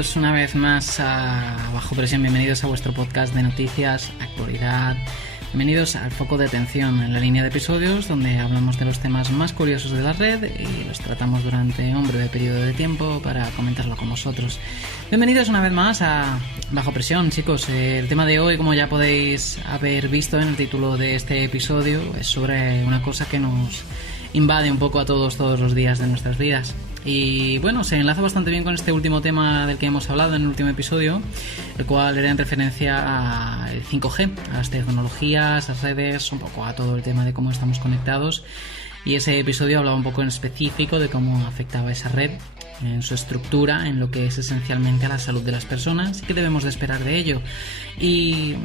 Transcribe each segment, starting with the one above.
bienvenidos una vez más a Bajo Presión, bienvenidos a vuestro podcast de noticias, actualidad, bienvenidos al foco de atención en la línea de episodios donde hablamos de los temas más curiosos de la red y los tratamos durante un breve periodo de tiempo para comentarlo con vosotros. Bienvenidos una vez más a Bajo Presión, chicos. El tema de hoy, como ya podéis haber visto en el título de este episodio, es sobre una cosa que nos invade un poco a todos los días de nuestras vidas. Y bueno, se enlaza bastante bien con este último tema del que hemos hablado en el último episodio, el cual era en referencia al 5G, a las tecnologías, a las redes, un poco a todo el tema de cómo estamos conectados. Y ese episodio hablaba un poco en específico de cómo afectaba esa red en su estructura, en lo que es esencialmente a la salud de las personas y qué debemos de esperar de ello. Y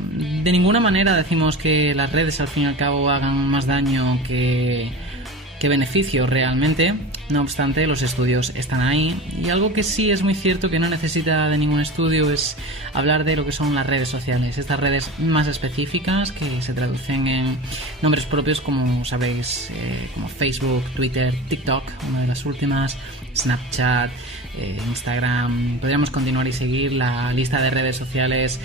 de ninguna manera decimos que las redes al fin y al cabo hagan más daño que beneficio realmente. No obstante, los estudios están ahí, y algo que sí es muy cierto que no necesita de ningún estudio es hablar de lo que son las redes sociales, estas redes más específicas que se traducen en nombres propios, como sabéis, como Facebook, Twitter, TikTok, una de las últimas, Snapchat, Instagram. Podríamos continuar y seguir. La lista de redes sociales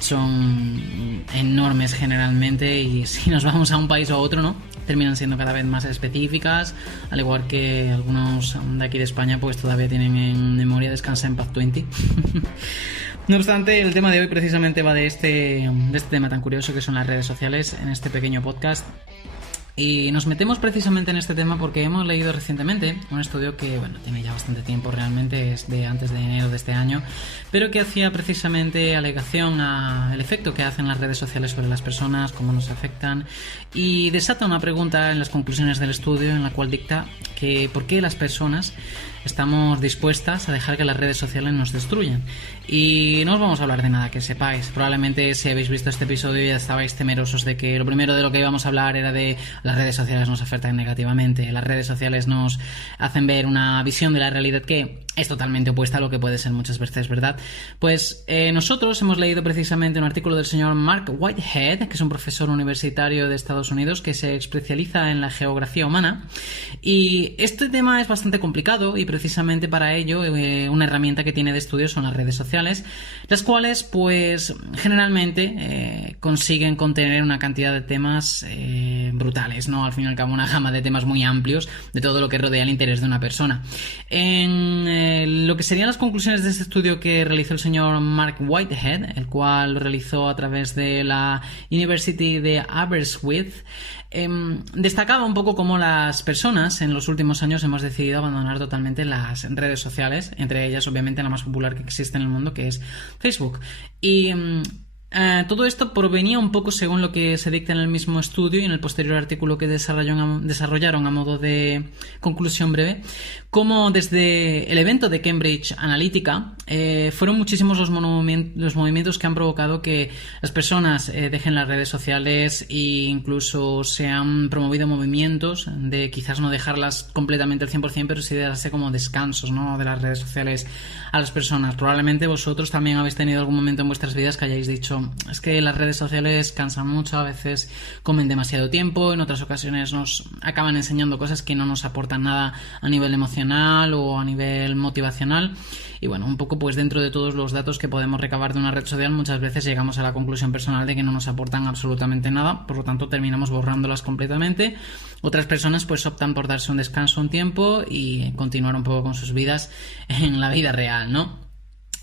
son enormes generalmente, y si nos vamos a un país o a otro, ¿no?, terminan siendo cada vez más específicas, al igual que algunos de aquí de España pues todavía tienen en memoria Descansa en Paz 20. No obstante, el tema de hoy precisamente va de este tema tan curioso que son las redes sociales en este pequeño podcast. Y nos metemos precisamente en este tema porque hemos leído recientemente un estudio que, bueno, tiene ya bastante tiempo, realmente es de antes de enero de este año, pero que hacía precisamente alegación al efecto que hacen las redes sociales sobre las personas, cómo nos afectan, y desata una pregunta en las conclusiones del estudio en la cual dicta que por qué las personas estamos dispuestas a dejar que las redes sociales nos destruyan. Y no os vamos a hablar de nada que sepáis. Probablemente si habéis visto este episodio ya estabais temerosos de que lo primero de lo que íbamos a hablar era de las redes sociales nos afectan negativamente. Las redes sociales nos hacen ver una visión de la realidad que es totalmente opuesta a lo que puede ser muchas veces, ¿verdad? Pues nosotros hemos leído precisamente un artículo del señor Mark Whitehead, que es un profesor universitario de Estados Unidos que se especializa en la geografía humana. Y este tema es bastante complicado, y precisamente para ello una herramienta que tiene de estudio son las redes sociales, las cuales pues generalmente consiguen contener una cantidad de temas brutales, ¿no? Al fin y al cabo una gama de temas muy amplios de todo lo que rodea el interés de una persona. En lo que serían las conclusiones de este estudio que realizó el señor Mark Whitehead, el cual lo realizó a través de la University de Aberystwyth, destacaba un poco cómo las personas en los últimos años hemos decidido abandonar totalmente las redes sociales, entre ellas obviamente la más popular que existe en el mundo, que es Facebook. Y todo esto provenía un poco, según lo que se dicta en el mismo estudio y en el posterior artículo que desarrollaron a modo de conclusión breve, como desde el evento de Cambridge Analytica fueron muchísimos los movimientos que han provocado que las personas dejen las redes sociales, e incluso se han promovido movimientos de quizás no dejarlas completamente al 100%, pero sí de darse como descansos, ¿no?, de las redes sociales a las personas. Probablemente vosotros también habéis tenido algún momento en vuestras vidas que hayáis dicho: es que las redes sociales cansan mucho, a veces comen demasiado tiempo, en otras ocasiones nos acaban enseñando cosas que no nos aportan nada a nivel emocional o a nivel motivacional. Y bueno, un poco pues dentro de todos los datos que podemos recabar de una red social, muchas veces llegamos a la conclusión personal de que no nos aportan absolutamente nada, por lo tanto terminamos borrándolas completamente. Otras personas pues optan por darse un descanso un tiempo y continuar un poco con sus vidas en la vida real, ¿no?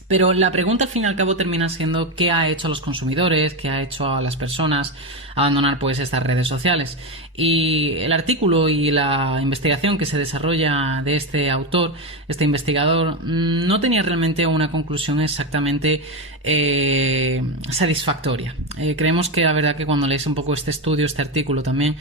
Pero la pregunta al fin y al cabo termina siendo ¿qué ha hecho a los consumidores? ¿Qué ha hecho a las personas abandonar pues estas redes sociales? Y el artículo y la investigación que se desarrolla de este autor, este investigador, no tenía realmente una conclusión exactamente satisfactoria. Creemos que la verdad que cuando lees un poco este estudio, este artículo también,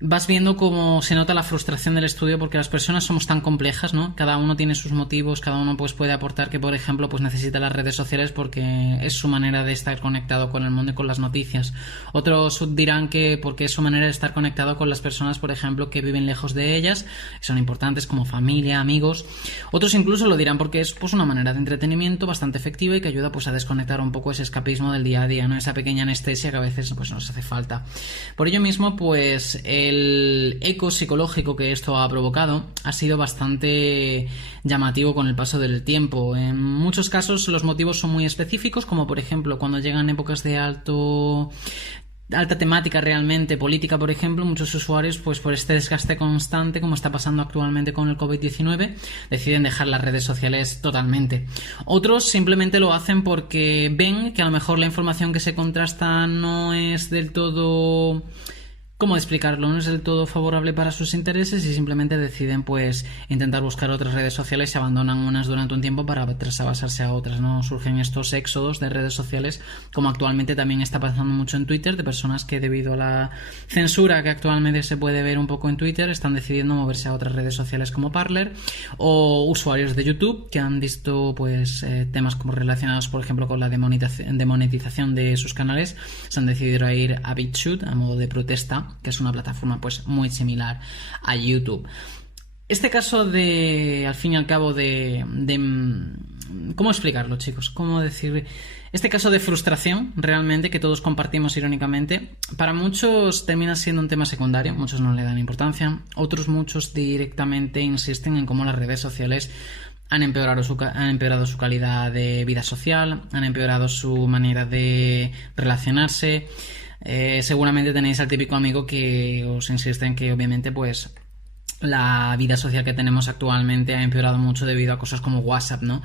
vas viendo cómo se nota la frustración del estudio, porque las personas somos tan complejas, ¿no? Cada uno tiene sus motivos, cada uno pues puede aportar que, por ejemplo, pues necesita las redes sociales porque es su manera de estar conectado con el mundo y con las noticias. Otros dirán que porque es su manera de estar conectado con las personas, por ejemplo, que viven lejos de ellas, y son importantes como familia, amigos. Otros incluso lo dirán porque es pues una manera de entretenimiento bastante efectiva y que ayuda pues a desconectar un poco ese escapismo del día a día, ¿no? Esa pequeña anestesia que a veces pues nos hace falta. Por ello mismo, pues el eco psicológico que esto ha provocado ha sido bastante llamativo con el paso del tiempo. En muchos casos los motivos son muy específicos, como por ejemplo cuando llegan épocas de alta temática realmente política, por ejemplo, muchos usuarios, pues por este desgaste constante, como está pasando actualmente con el COVID-19, deciden dejar las redes sociales totalmente. Otros simplemente lo hacen porque ven que a lo mejor la información que se contrasta no es del todo... ¿Cómo explicarlo? No es del todo favorable para sus intereses y simplemente deciden pues intentar buscar otras redes sociales y abandonan unas durante un tiempo para trasvasarse a otras, ¿no? Surgen estos éxodos de redes sociales, como actualmente también está pasando mucho en Twitter, de personas que debido a la censura que actualmente se puede ver un poco en Twitter están decidiendo moverse a otras redes sociales como Parler, o usuarios de YouTube que han visto pues temas como relacionados por ejemplo con la demonetización de sus canales, se han decidido ir a BitChute a modo de protesta, que es una plataforma pues muy similar a YouTube. Este caso al fin y al cabo ¿cómo explicarlo, chicos? ¿Cómo decir? Este caso de frustración, realmente, que todos compartimos irónicamente, para muchos termina siendo un tema secundario, muchos no le dan importancia, otros muchos directamente insisten en cómo las redes sociales han empeorado su calidad de vida social, han empeorado su manera de relacionarse. Seguramente tenéis al típico amigo que os insiste en que obviamente pues la vida social que tenemos actualmente ha empeorado mucho debido a cosas como WhatsApp, ¿no?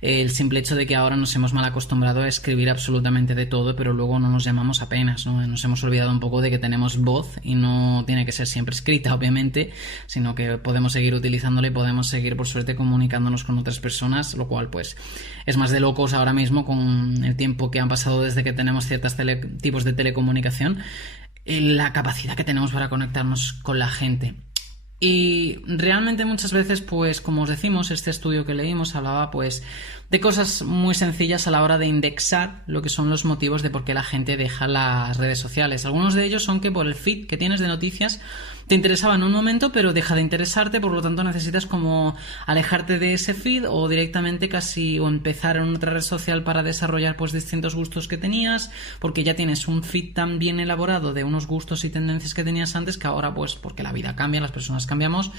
El simple hecho de que ahora nos hemos mal acostumbrado a escribir absolutamente de todo, pero luego no nos llamamos apenas, ¿no? Nos hemos olvidado un poco de que tenemos voz y no tiene que ser siempre escrita, obviamente, sino que podemos seguir utilizándola y podemos seguir, por suerte, comunicándonos con otras personas, lo cual, pues, es más de locos ahora mismo con el tiempo que han pasado desde que tenemos ciertos tipos de telecomunicación, la capacidad que tenemos para conectarnos con la gente. Y realmente muchas veces, pues como os decimos, este estudio que leímos hablaba pues de cosas muy sencillas a la hora de indexar lo que son los motivos de por qué la gente deja las redes sociales. Algunos de ellos son que por el feed que tienes de noticias te interesaba en un momento, pero deja de interesarte, por lo tanto necesitas como alejarte de ese feed o directamente casi o empezar en otra red social para desarrollar pues distintos gustos que tenías, porque ya tienes un feed tan bien elaborado de unos gustos y tendencias que tenías antes que ahora pues porque la vida cambia, las personas cambiamos,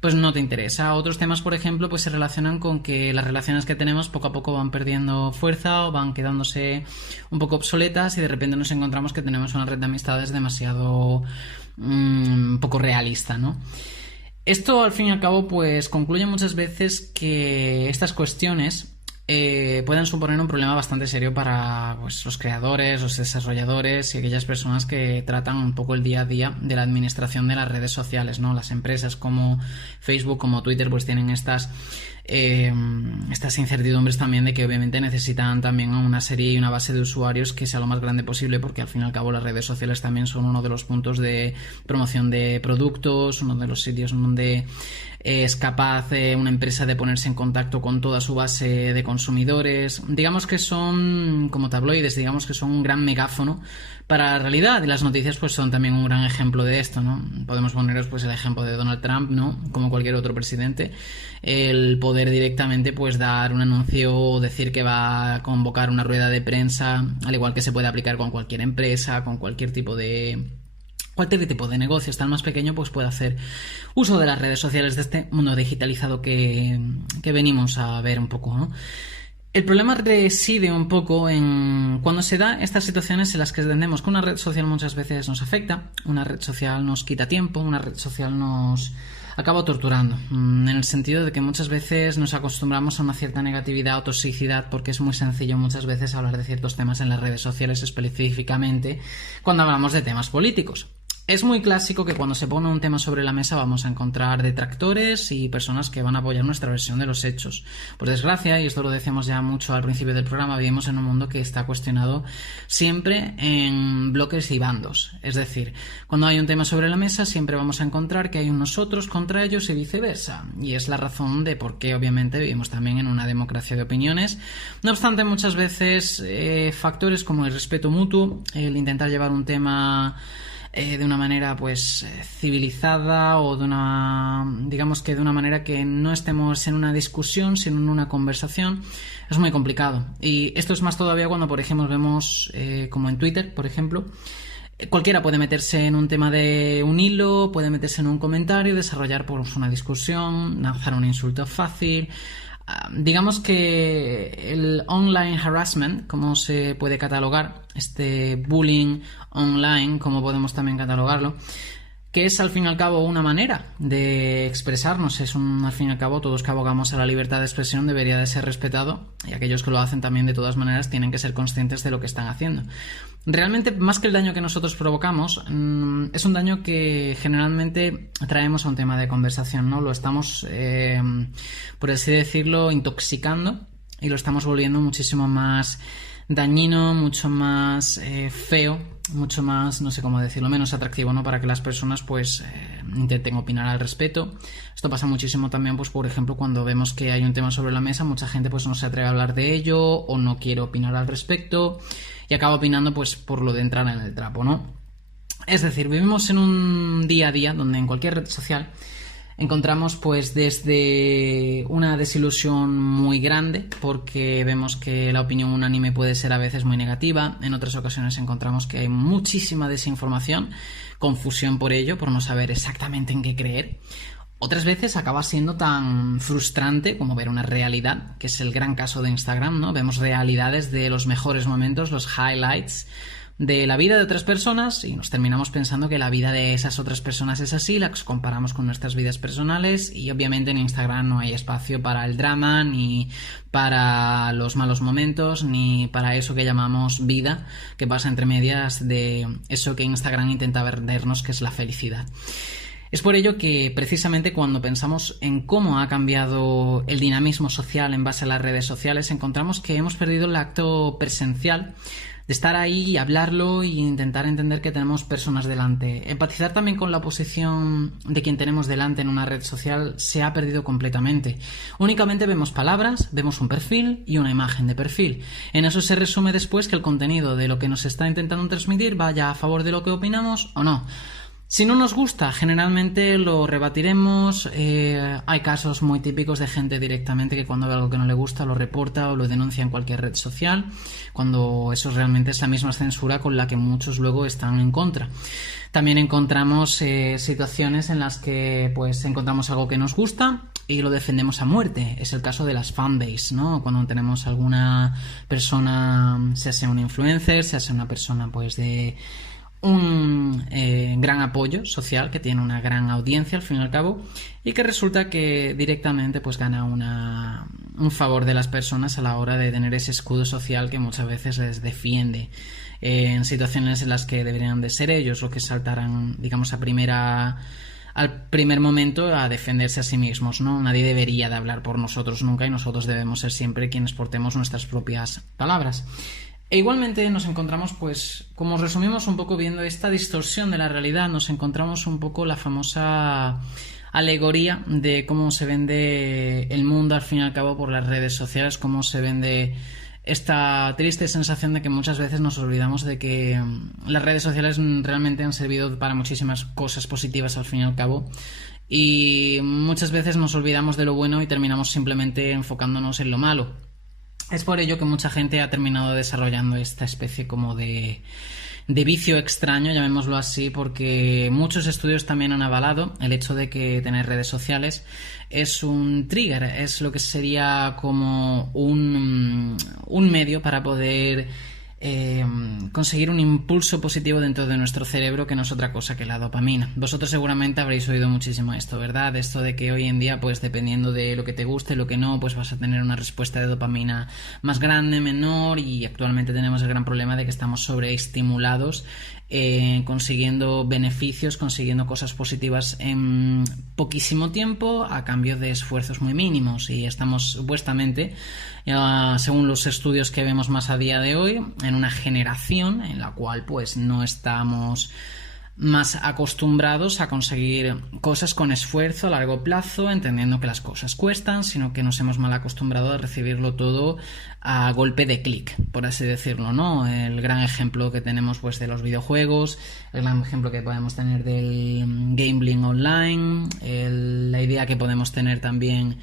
pues no te interesa. Otros temas, por ejemplo, pues se relacionan con que las relaciones que tenemos poco a poco van perdiendo fuerza o van quedándose un poco obsoletas y de repente nos encontramos que tenemos una red de amistades demasiado poco realista, ¿no? Esto al fin y al cabo pues concluye muchas veces que estas cuestiones pueden suponer un problema bastante serio para pues, los creadores, los desarrolladores y aquellas personas que tratan un poco el día a día de la administración de las redes sociales, ¿no? Las empresas como Facebook, como Twitter, pues tienen estas incertidumbres también de que obviamente necesitan también una serie y una base de usuarios que sea lo más grande posible, porque al fin y al cabo las redes sociales también son uno de los puntos de promoción de productos, uno de los sitios donde es capaz una empresa de ponerse en contacto con toda su base de consumidores. Digamos que son como tabloides, digamos que son un gran megáfono para la realidad, y las noticias pues son también un gran ejemplo de esto, ¿no? Podemos poneros pues el ejemplo de Donald Trump, ¿no? Como cualquier otro presidente, el poder directamente pues dar un anuncio o decir que va a convocar una rueda de prensa, al igual que se puede aplicar con cualquier empresa, con cualquier tipo de negocio, hasta el más pequeño, pues puede hacer uso de las redes sociales, de este mundo digitalizado que venimos a ver un poco, ¿no? El problema reside un poco en cuando se da estas situaciones en las que entendemos que una red social muchas veces nos afecta, una red social nos quita tiempo, una red social nos acaba torturando, en el sentido de que muchas veces nos acostumbramos a una cierta negatividad o toxicidad, porque es muy sencillo muchas veces hablar de ciertos temas en las redes sociales, específicamente cuando hablamos de temas políticos. Es muy clásico que cuando se pone un tema sobre la mesa vamos a encontrar detractores y personas que van a apoyar nuestra versión de los hechos. Por desgracia, y esto lo decíamos ya mucho al principio del programa, vivimos en un mundo que está cuestionado siempre en bloques y bandos. Es decir, cuando hay un tema sobre la mesa siempre vamos a encontrar que hay unos otros contra ellos y viceversa. Y es la razón de por qué obviamente vivimos también en una democracia de opiniones. No obstante, muchas veces factores como el respeto mutuo, el intentar llevar un tema de una manera pues civilizada o de una, digamos que de una manera que no estemos en una discusión sino en una conversación, es muy complicado. Y esto es más todavía cuando por ejemplo vemos como en Twitter, por ejemplo, Cualquiera puede meterse en un tema de un hilo, puede meterse en un comentario, desarrollar pues, una discusión, lanzar un insulto fácil. Digamos que el online harassment, como se puede catalogar, este bullying online, como podemos también catalogarlo, que es al fin y al cabo una manera de expresarnos, al fin y al cabo todos que abogamos a la libertad de expresión debería de ser respetado, y aquellos que lo hacen también de todas maneras tienen que ser conscientes de lo que están haciendo. Realmente, más que el daño que nosotros provocamos, es un daño que generalmente traemos a un tema de conversación, ¿no? Lo estamos, por así decirlo, intoxicando y lo estamos volviendo muchísimo más dañino, mucho más feo, mucho más, no sé cómo decirlo, menos atractivo, ¿no? Para que las personas pues intenten opinar al respecto. Esto pasa muchísimo también, pues por ejemplo, cuando vemos que hay un tema sobre la mesa, mucha gente pues no se atreve a hablar de ello o no quiere opinar al respecto y acaba opinando pues por lo de entrar en el trapo, ¿no? Es decir, vivimos en un día a día donde en cualquier red social encontramos pues desde una desilusión muy grande porque vemos que la opinión unánime puede ser a veces muy negativa, en otras ocasiones encontramos que hay muchísima desinformación, confusión por ello, por no saber exactamente en qué creer. Otras veces acaba siendo tan frustrante como ver una realidad, que es el gran caso de Instagram, ¿no? Vemos realidades de los mejores momentos, los highlights de la vida de otras personas y nos terminamos pensando que la vida de esas otras personas es así, las comparamos con nuestras vidas personales y obviamente en Instagram no hay espacio para el drama, ni para los malos momentos, ni para eso que llamamos vida, que pasa entre medias de eso que Instagram intenta vendernos, que es la felicidad. Es por ello que precisamente cuando pensamos en cómo ha cambiado el dinamismo social en base a las redes sociales, encontramos que hemos perdido el acto presencial de estar ahí y hablarlo e intentar entender que tenemos personas delante. Empatizar también con la posición de quien tenemos delante en una red social se ha perdido completamente. Únicamente vemos palabras, vemos un perfil y una imagen de perfil. En eso se resume después que el contenido de lo que nos está intentando transmitir vaya a favor de lo que opinamos o no. Si no nos gusta, generalmente lo rebatiremos. Hay casos muy típicos de gente directamente que cuando ve algo que no le gusta lo reporta o lo denuncia en cualquier red social, cuando eso realmente es la misma censura con la que muchos luego están en contra. También encontramos situaciones en las que pues encontramos algo que nos gusta y lo defendemos a muerte. Es el caso de las fanbase, ¿no? Cuando tenemos alguna persona, sea un influencer, sea una persona pues de un gran apoyo social, que tiene una gran audiencia al fin y al cabo, y que resulta que directamente pues gana un favor de las personas a la hora de tener ese escudo social que muchas veces les defiende en situaciones en las que deberían de ser ellos los que saltaran, digamos, al primer momento a defenderse a sí mismos, ¿no? Nadie debería de hablar por nosotros nunca y nosotros debemos ser siempre quienes portemos nuestras propias palabras. E igualmente nos encontramos, pues, como resumimos un poco viendo esta distorsión de la realidad, nos encontramos un poco la famosa alegoría de cómo se vende el mundo al fin y al cabo por las redes sociales, cómo se vende esta triste sensación de que muchas veces nos olvidamos de que las redes sociales realmente han servido para muchísimas cosas positivas al fin y al cabo. Y muchas veces nos olvidamos de lo bueno y terminamos simplemente enfocándonos en lo malo. Es por ello que mucha gente ha terminado desarrollando esta especie como de vicio extraño, llamémoslo así, porque muchos estudios también han avalado el hecho de que tener redes sociales es un trigger, es lo que sería como un medio para poder conseguir un impulso positivo dentro de nuestro cerebro, que no es otra cosa que la dopamina. Vosotros seguramente habréis oído muchísimo esto, ¿verdad? Esto de que hoy en día, pues dependiendo de lo que te guste, lo que no, pues vas a tener una respuesta de dopamina más grande, menor, y actualmente tenemos el gran problema de que estamos sobreestimulados, consiguiendo beneficios, consiguiendo cosas positivas en poquísimo tiempo a cambio de esfuerzos muy mínimos, y estamos supuestamente, según los estudios que vemos más a día de hoy, en una generación en la cual pues no estamos más acostumbrados a conseguir cosas con esfuerzo a largo plazo, entendiendo que las cosas cuestan, sino que nos hemos mal acostumbrado a recibirlo todo a golpe de clic, por así decirlo, ¿no? El gran ejemplo que tenemos pues de los videojuegos, el gran ejemplo que podemos tener del gambling online, la idea que podemos tener también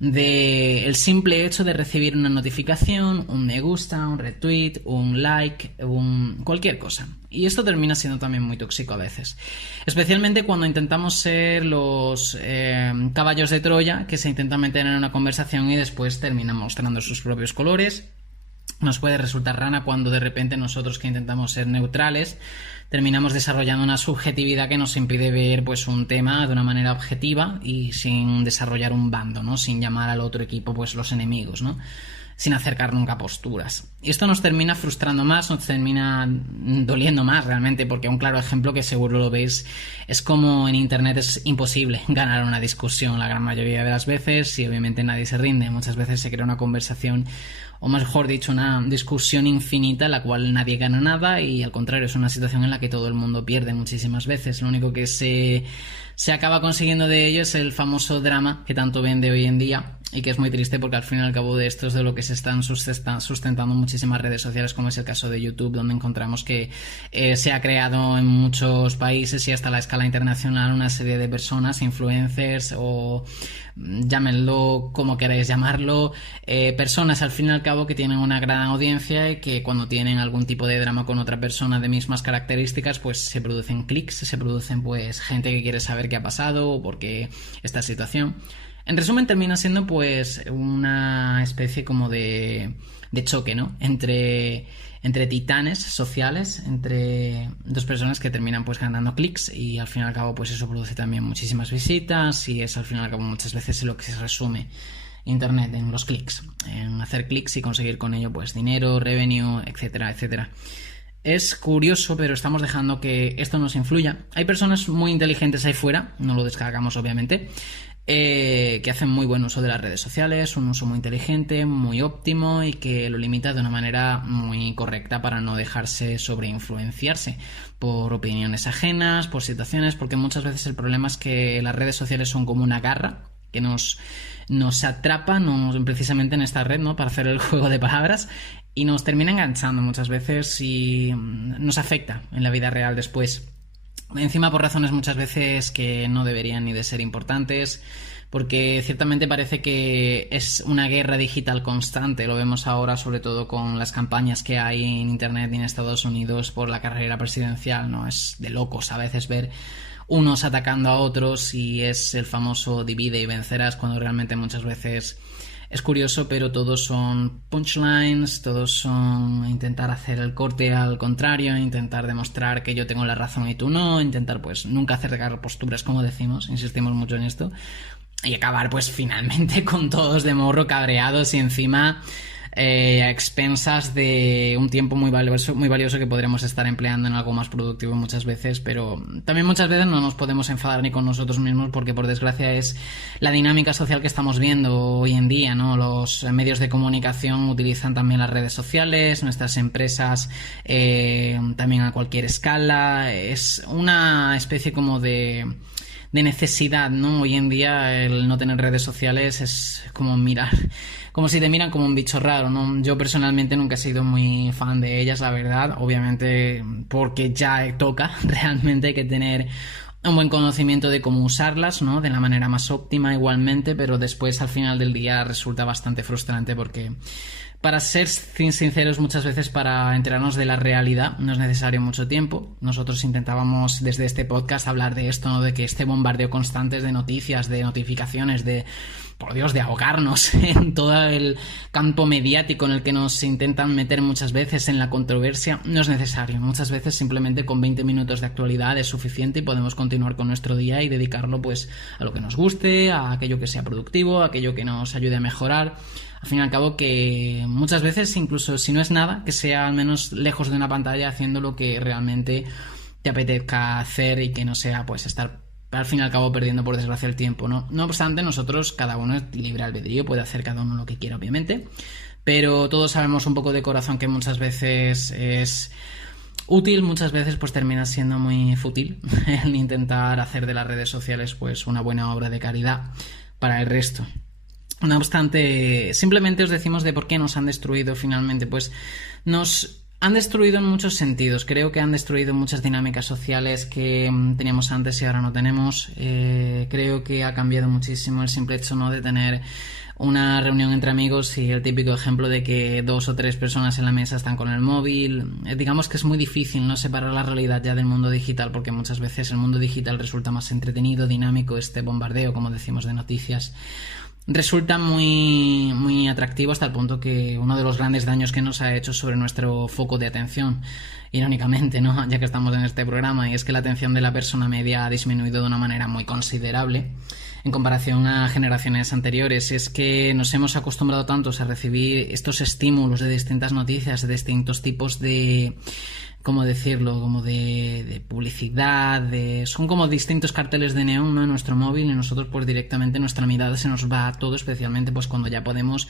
de el simple hecho de recibir una notificación, un me gusta, un retweet, un like, cualquier cosa. Y esto termina siendo también muy tóxico a veces. Especialmente cuando intentamos ser los caballos de Troya que se intentan meter en una conversación y después terminan mostrando sus propios colores. Nos puede resultar rana cuando de repente nosotros, que intentamos ser neutrales, terminamos desarrollando una subjetividad que nos impide ver pues un tema de una manera objetiva y sin desarrollar un bando, ¿no? Sin llamar al otro equipo pues los enemigos, ¿no? Sin acercar nunca posturas. Y esto nos termina frustrando más, nos termina doliendo más realmente, porque un claro ejemplo que seguro lo veis es como en internet es imposible ganar una discusión la gran mayoría de las veces y obviamente nadie se rinde. Muchas veces se crea una conversación, o mejor dicho, una discusión infinita en la cual nadie gana nada y al contrario es una situación en la que todo el mundo pierde muchísimas veces. Lo único que se acaba consiguiendo de ello es el famoso drama que tanto vende hoy en día y que es muy triste porque al fin y al cabo de esto es de lo que se están sustentando muchísimas redes sociales, como es el caso de YouTube, donde encontramos que se ha creado en muchos países y hasta la escala internacional una serie de personas, influencers o llámenlo como queráis llamarlo, personas al fin y al cabo que tienen una gran audiencia y que cuando tienen algún tipo de drama con otra persona de mismas características pues se producen clics, se producen pues gente que quiere saber qué ha pasado o por qué esta situación. En resumen, termina siendo pues una especie como de choque, ¿no? Entre titanes sociales, entre dos personas que terminan pues ganando clics y al fin y al cabo pues eso produce también muchísimas visitas y es al fin y al cabo muchas veces lo que se resume internet en los clics, en hacer clics y conseguir con ello pues dinero, revenue, etcétera, etcétera. Es curioso, pero estamos dejando que esto nos influya. Hay personas muy inteligentes ahí fuera, no lo descargamos obviamente, que hacen muy buen uso de las redes sociales, un uso muy inteligente, muy óptimo y que lo limita de una manera muy correcta para no dejarse sobreinfluenciarse por opiniones ajenas, por situaciones, porque muchas veces el problema es que las redes sociales son como una garra que nos atrapa precisamente en esta red, ¿no? Para hacer el juego de palabras y nos termina enganchando muchas veces y nos afecta en la vida real después. Encima por razones muchas veces que no deberían ni de ser importantes, porque ciertamente parece que es una guerra digital constante. Lo vemos ahora sobre todo con las campañas que hay en internet y en Estados Unidos por la carrera presidencial, ¿no? Es de locos a veces ver unos atacando a otros y es el famoso divide y vencerás, cuando realmente muchas veces es curioso, pero todos son punchlines, todos son intentar hacer el corte al contrario, intentar demostrar que yo tengo la razón y tú no, intentar pues nunca acercar posturas, como decimos, insistimos mucho en esto, y acabar pues finalmente con todos de morro cabreados y encima a expensas de un tiempo muy valioso que podríamos estar empleando en algo más productivo muchas veces, pero también muchas veces no nos podemos enfadar ni con nosotros mismos porque por desgracia es la dinámica social que estamos viendo hoy en día, ¿no? Los medios de comunicación utilizan también las redes sociales, nuestras empresas también a cualquier escala, es una especie como de necesidad, ¿no? Hoy en día el no tener redes sociales es como mirar, como si te miran como un bicho raro, ¿no? Yo personalmente nunca he sido muy fan de ellas, la verdad, obviamente porque ya toca, realmente hay que tener un buen conocimiento de cómo usarlas, ¿no? De la manera más óptima igualmente, pero después al final del día resulta bastante frustrante porque para ser sinceros, muchas veces para enterarnos de la realidad no es necesario mucho tiempo. Nosotros intentábamos desde este podcast hablar de esto, ¿no? De que este bombardeo constante de noticias, de notificaciones, de, por Dios, de ahogarnos en todo el campo mediático en el que nos intentan meter muchas veces en la controversia, no es necesario. Muchas veces simplemente con 20 minutos de actualidad es suficiente y podemos continuar con nuestro día y dedicarlo pues a lo que nos guste, a aquello que sea productivo, a aquello que nos ayude a mejorar. Al fin y al cabo que muchas veces, incluso si no es nada, que sea al menos lejos de una pantalla haciendo lo que realmente te apetezca hacer y que no sea pues estar al fin y al cabo perdiendo por desgracia el tiempo, ¿no? No obstante, nosotros, cada uno es libre albedrío, puede hacer cada uno lo que quiera obviamente, pero todos sabemos un poco de corazón que muchas veces es útil, muchas veces pues termina siendo muy fútil el intentar hacer de las redes sociales pues una buena obra de caridad para el resto. No obstante, simplemente os decimos de por qué nos han destruido finalmente. Pues nos han destruido en muchos sentidos. Creo que han destruido muchas dinámicas sociales que teníamos antes y ahora no tenemos. Creo que ha cambiado muchísimo el simple hecho, ¿no?, de tener una reunión entre amigos y el típico ejemplo de que 2 o 3 personas en la mesa están con el móvil. Digamos que es muy difícil no separar la realidad ya del mundo digital, porque muchas veces el mundo digital resulta más entretenido, dinámico, este bombardeo, como decimos, de noticias resulta muy, muy atractivo, hasta el punto que uno de los grandes daños que nos ha hecho sobre nuestro foco de atención, irónicamente, ¿no?, ya que estamos en este programa, y es que la atención de la persona media ha disminuido de una manera muy considerable en comparación a generaciones anteriores. Es que nos hemos acostumbrado tantos a recibir estos estímulos de distintas noticias, de distintos tipos de, ¿cómo decirlo?, como de publicidad, son como distintos carteles de neón, ¿no?, en nuestro móvil, y nosotros pues directamente nuestra mirada se nos va a todo, especialmente pues cuando ya podemos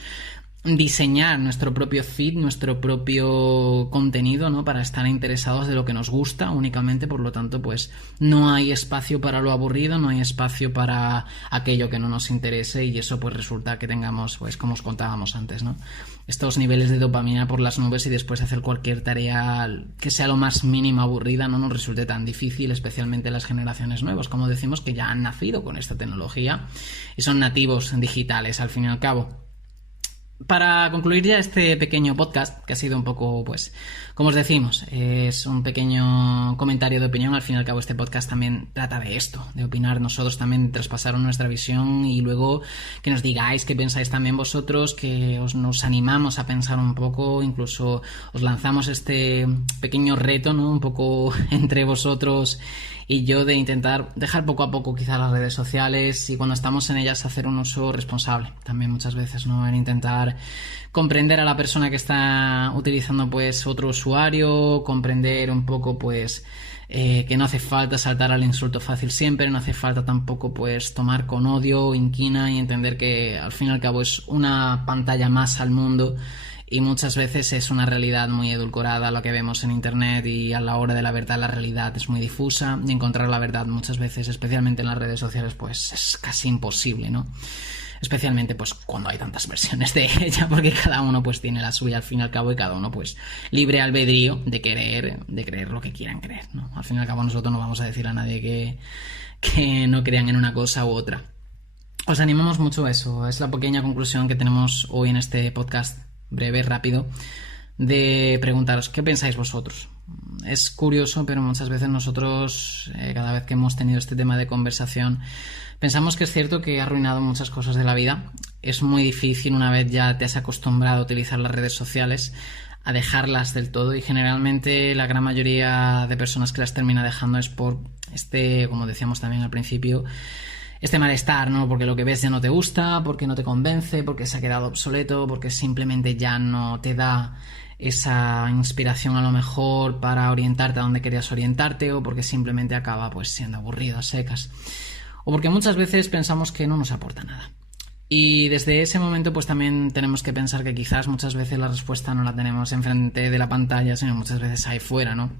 diseñar nuestro propio feed, nuestro propio contenido, ¿no?, para estar interesados de lo que nos gusta únicamente. Por lo tanto, pues no hay espacio para lo aburrido, no hay espacio para aquello que no nos interese, y eso pues resulta que tengamos, pues como os contábamos antes, ¿no?, estos niveles de dopamina por las nubes, y después hacer cualquier tarea que sea lo más mínimo aburrida no nos resulte tan difícil, especialmente las generaciones nuevas, como decimos, que ya han nacido con esta tecnología y son nativos digitales al fin y al cabo. Para concluir ya este pequeño podcast, que ha sido un poco, pues, como os decimos, es un pequeño comentario de opinión. Al fin y al cabo este podcast también trata de esto, de opinar nosotros también, traspasar nuestra visión, y luego que nos digáis qué pensáis también vosotros, que nos animamos a pensar un poco, incluso os lanzamos este pequeño reto, ¿no?, un poco entre vosotros y yo, de intentar dejar poco a poco quizá las redes sociales, y cuando estamos en ellas hacer un uso responsable también muchas veces, ¿no?, en intentar comprender a la persona que está utilizando pues otro usuario, comprender un poco pues que no hace falta saltar al insulto fácil siempre, no hace falta tampoco pues tomar con odio o inquina, y entender que al fin y al cabo es una pantalla más al mundo, y muchas veces es una realidad muy edulcorada lo que vemos en internet, y a la hora de la verdad la realidad es muy difusa, y encontrar la verdad muchas veces, especialmente en las redes sociales, pues es casi imposible, ¿no?, especialmente pues cuando hay tantas versiones de ella, porque cada uno pues tiene la suya al fin y al cabo, y cada uno pues libre albedrío de creer lo que quieran creer, ¿no? Al fin y al cabo nosotros no vamos a decir a nadie que no crean en una cosa u otra. Os animamos mucho a eso, es la pequeña conclusión que tenemos hoy en este podcast breve, rápido, de preguntaros qué pensáis vosotros. Es curioso, pero muchas veces nosotros, cada vez que hemos tenido este tema de conversación, pensamos que es cierto que ha arruinado muchas cosas de la vida. Es muy difícil, una vez ya te has acostumbrado a utilizar las redes sociales, a dejarlas del todo, y generalmente la gran mayoría de personas que las termina dejando es por como decíamos también al principio, este malestar, ¿no?, porque lo que ves ya no te gusta, porque no te convence, porque se ha quedado obsoleto, porque simplemente ya no te da esa inspiración a lo mejor para orientarte a donde querías orientarte, o porque simplemente acaba pues siendo aburrido a secas, o porque muchas veces pensamos que no nos aporta nada. Y desde ese momento pues también tenemos que pensar que quizás muchas veces la respuesta no la tenemos enfrente de la pantalla, sino muchas veces ahí fuera, ¿no?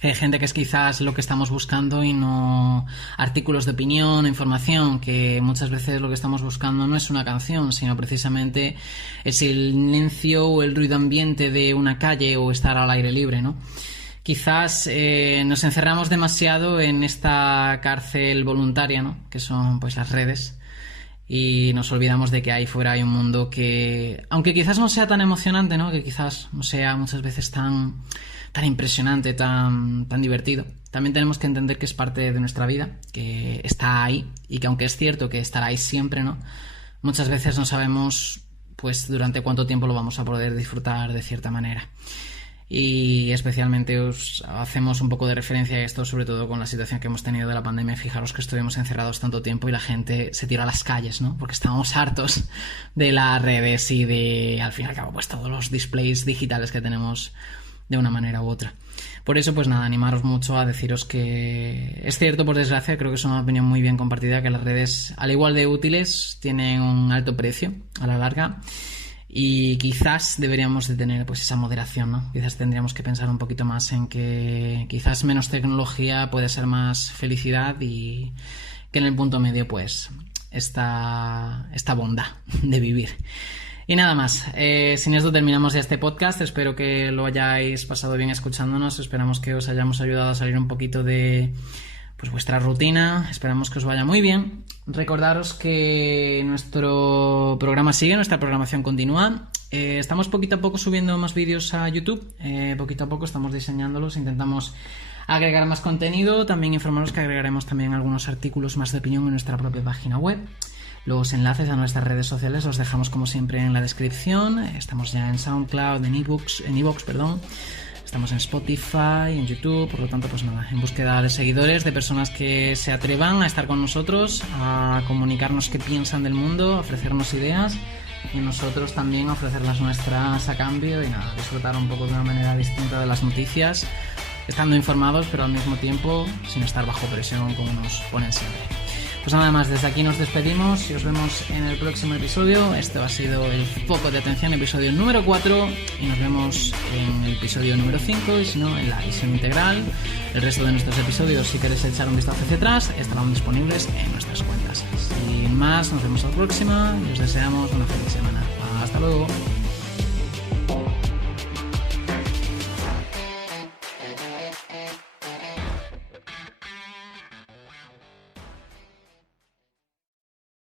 Hay gente que es quizás lo que estamos buscando, y no artículos de opinión o información, que muchas veces lo que estamos buscando no es una canción, sino precisamente el silencio o el ruido ambiente de una calle, o estar al aire libre, ¿no? Quizás nos encerramos demasiado en esta cárcel voluntaria, ¿no?, que son pues las redes, y nos olvidamos de que ahí fuera hay un mundo que, aunque quizás no sea tan emocionante, ¿no?, que quizás no sea muchas veces tan impresionante, tan divertido, también tenemos que entender que es parte de nuestra vida, que está ahí, y que aunque es cierto que estará ahí siempre, ¿no?, muchas veces no sabemos pues durante cuánto tiempo lo vamos a poder disfrutar de cierta manera. Y especialmente os hacemos un poco de referencia a esto, sobre todo con la situación que hemos tenido de la pandemia. Fijaros que estuvimos encerrados tanto tiempo y la gente se tiró a las calles, ¿no?, porque estábamos hartos de las redes y de, al fin y al cabo, pues todos los displays digitales que tenemos de una manera u otra. Por eso, pues nada, animaros mucho a deciros que es cierto, por desgracia, creo que es una opinión muy bien compartida, que las redes, al igual de útiles, tienen un alto precio a la larga, y quizás deberíamos de tener pues esa moderación, ¿no? Quizás tendríamos que pensar un poquito más en que quizás menos tecnología puede ser más felicidad, y que en el punto medio pues esta bondad de vivir. Y nada más, sin esto terminamos ya este podcast. Espero que lo hayáis pasado bien escuchándonos, esperamos que os hayamos ayudado a salir un poquito de pues vuestra rutina. Esperamos que os vaya muy bien. Recordaros que nuestro programa sigue, nuestra programación continúa. Estamos poquito a poco subiendo más vídeos a YouTube. Poquito a poco estamos diseñándolos, intentamos agregar más contenido. También informaros que agregaremos también algunos artículos más de opinión en nuestra propia página web. Los enlaces a nuestras redes sociales los dejamos como siempre en la descripción. Estamos ya en SoundCloud, en iVoox, estamos en Spotify, en YouTube, por lo tanto, pues nada, en búsqueda de seguidores, de personas que se atrevan a estar con nosotros, a comunicarnos qué piensan del mundo, a ofrecernos ideas y nosotros también ofrecerlas nuestras a cambio y nada, disfrutar un poco de una manera distinta de las noticias, estando informados pero al mismo tiempo sin estar bajo presión como nos ponen siempre. Pues nada más, desde aquí nos despedimos y os vemos en el próximo episodio. Este ha sido el foco de atención, episodio número 4, y nos vemos en el episodio número 5 y si no, en la visión integral. El resto de nuestros episodios, si queréis echar un vistazo hacia atrás, estarán disponibles en nuestras cuentas. Sin más, nos vemos a la próxima y os deseamos una feliz semana. Hasta luego.